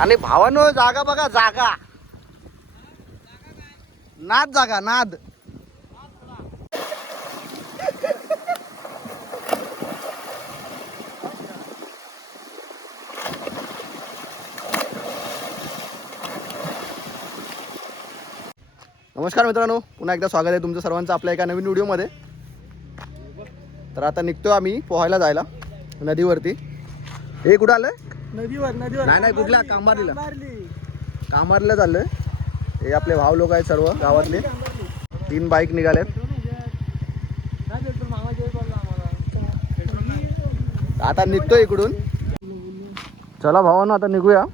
आणि भावानो जागा बघा जागा. नाद जागा नाद. नमस्कार मित्रांनो पुन्हा एकदा स्वागत आहे तुमचं सर्वांचं आपल्या एका नवीन व्हिडिओमध्ये. तर आता निघतो आम्ही पोहायला जायला नदीवरती. हे कुठं आलंय? नदीवर नदीवर नाही, नाही, कुठला? कांबारीला. कांबारली. कामारला चाललोय हे आपले भाव लोक आहेत सर्व गावातले. तीन बाईक आम्हाला. आता निघतो इकडून चला भावानं आता निघूया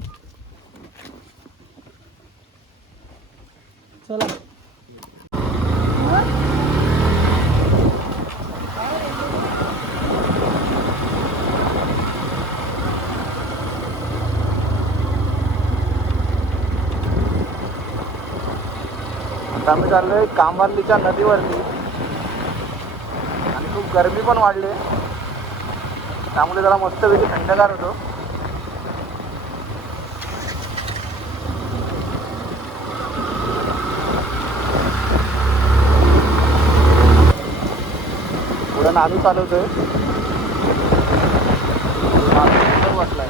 आता आम्ही आहे कामवारलीच्या नदीवरती. आणि खूप गरमी पण वाढली. त्यामुळे जरा मस्तपैकी थंडगार होतो. पुढं नानू चालवतोय. नानू वाटलाय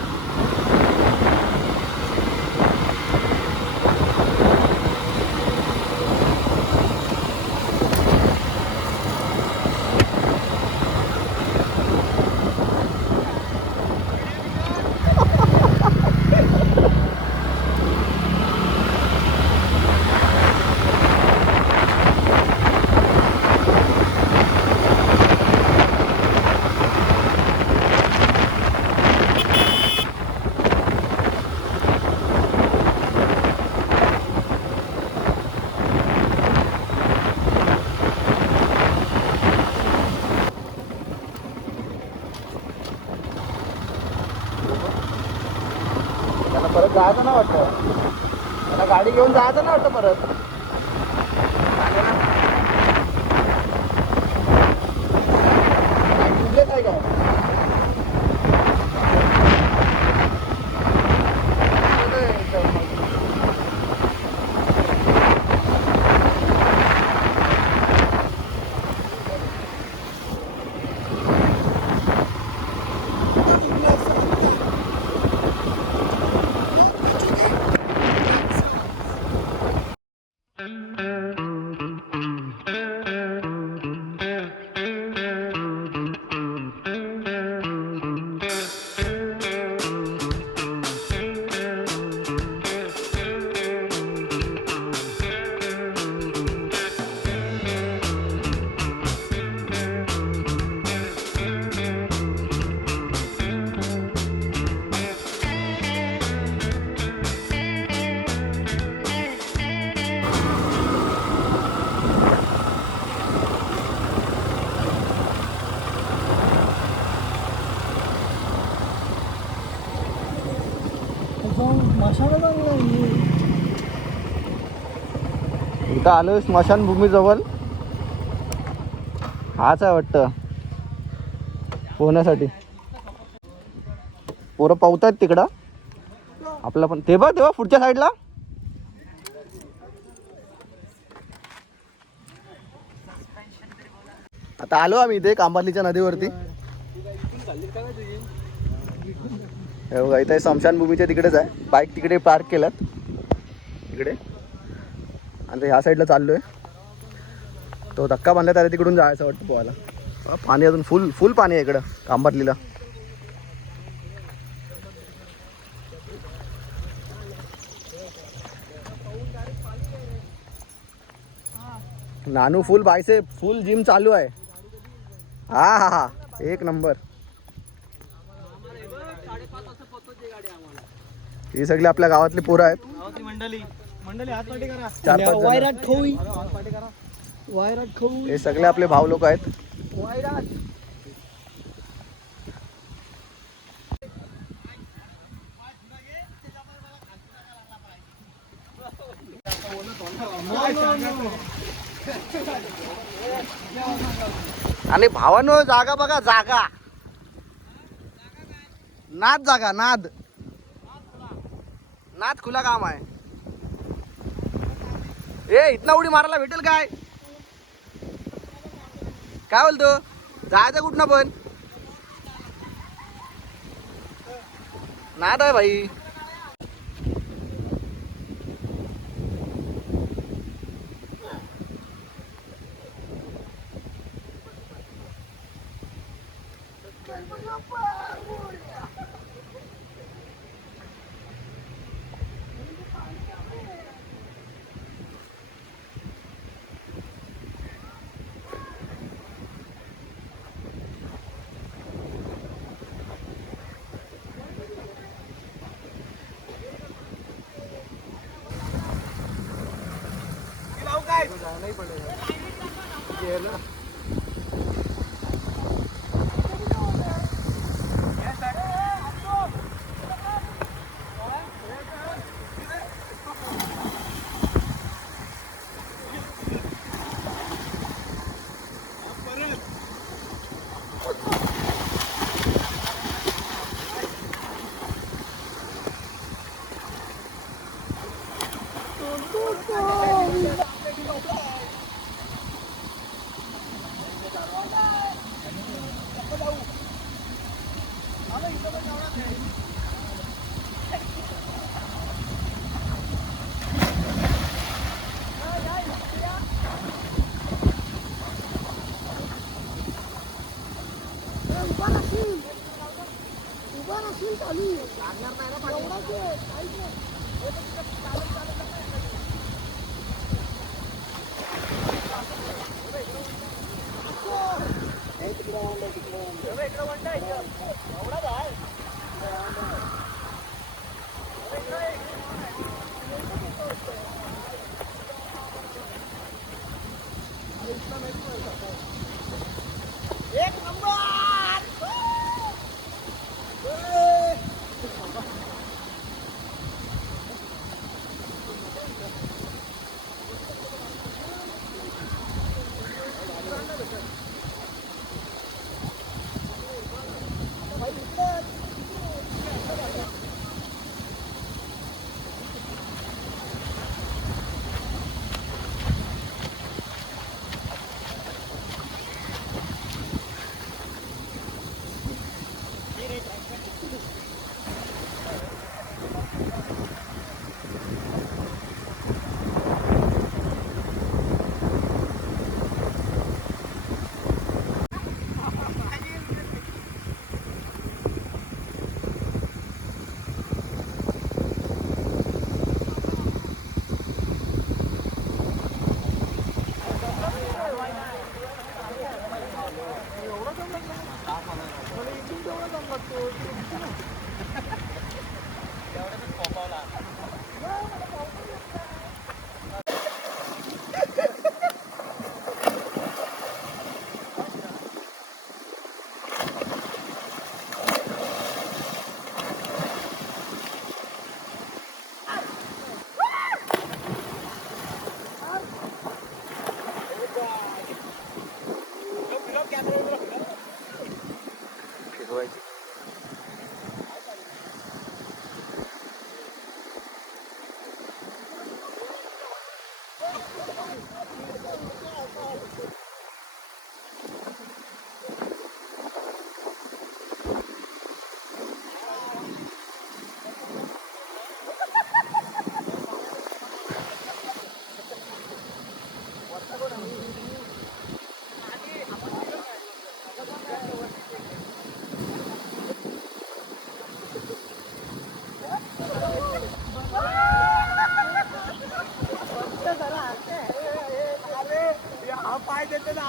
त्याला परत जायचं ना वाटतं त्याला गाडी घेऊन जायचं इथं आलो स्मशानभूमीजवळ. हाच आहे वाटतं. पोहण्यासाठी. पोरं पावतायत तिकडं. आपलं पण ते बघ तेव्हा पुढच्या साईडला आता आलो आम्ही इथे कांबारलीच्या नदीवरती. बघा इथे स्मशानभूमीच्या तिकडेच आहे. बाईक तिकडे पार्क केल्यात. तिकडे आणि ह्या साईडला चाललो आहे तो धक्का बांधला त्याला तिकडून जायचं वाटतं पोहायला. पाणी अजून फुल फुल पाणी आहे इकडं कांबरलीला नानू फुल बायसे फुल जिम चालू आहे. हा हा हा. एक नंबर ही सगळी आपल्या गावातली पोरं आहेत. गावातली मंडळी. मंडळी हात पाठी करा. चार पाच जण. वायराट खवई वायराट खवई हे सगळे आपले भाव लोक आहेत. आणि भावानो जागा बघा जागा. नाद जागा नाद. नाथ खुला काम आहे. ए इथला उडी मारायला भेटेल काय? काय बोलतो? जायचं कुठनं पण? नाद आहे भाई. जाना ही पड़ेगा Jacob. Yeah, I'm gonna fall down. No, I'm gonna fall down.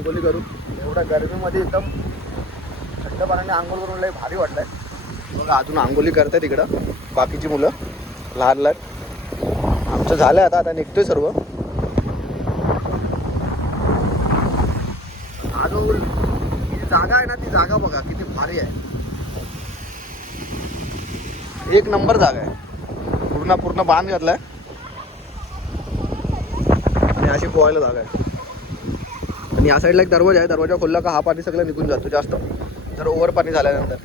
आंघोली करून एवढ्या गरमीमध्ये एकदम थंड पाण्याने आंघोळ करून लय भारी वाटलंय. बघा अजून आंघोली आहे तिकडं बाकीची मुलं लहान लहान. आमचं झालं आता आता निघतोय सर्व. हा ही जी जागा आहे ना ती जागा बघा किती भारी आहे. एक नंबर जागा आहे. पूर्ण पूर्ण बांध घातलाय. आणि अशी पोहायला जागा आहे. आणि या साईडला एक दरवाजा आहे. दरवाजा खोलला का हा पाणी सगळं निघून जातो जास्त. जर ओव्हर पाणी झाल्यानंतर.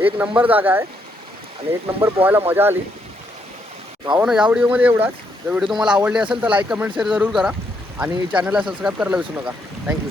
एक नंबर जागा आहे. आणि एक नंबर पोहायला मजा आली. भावानं या व्हिडिओमध्ये एवढाच. जर व्हिडिओ तुम्हाला आवडली असेल तर लाईक कमेंट शेअर जरूर करा. आणि चॅनलला सबस्क्राईब करायला विसरू नका. थँक्यू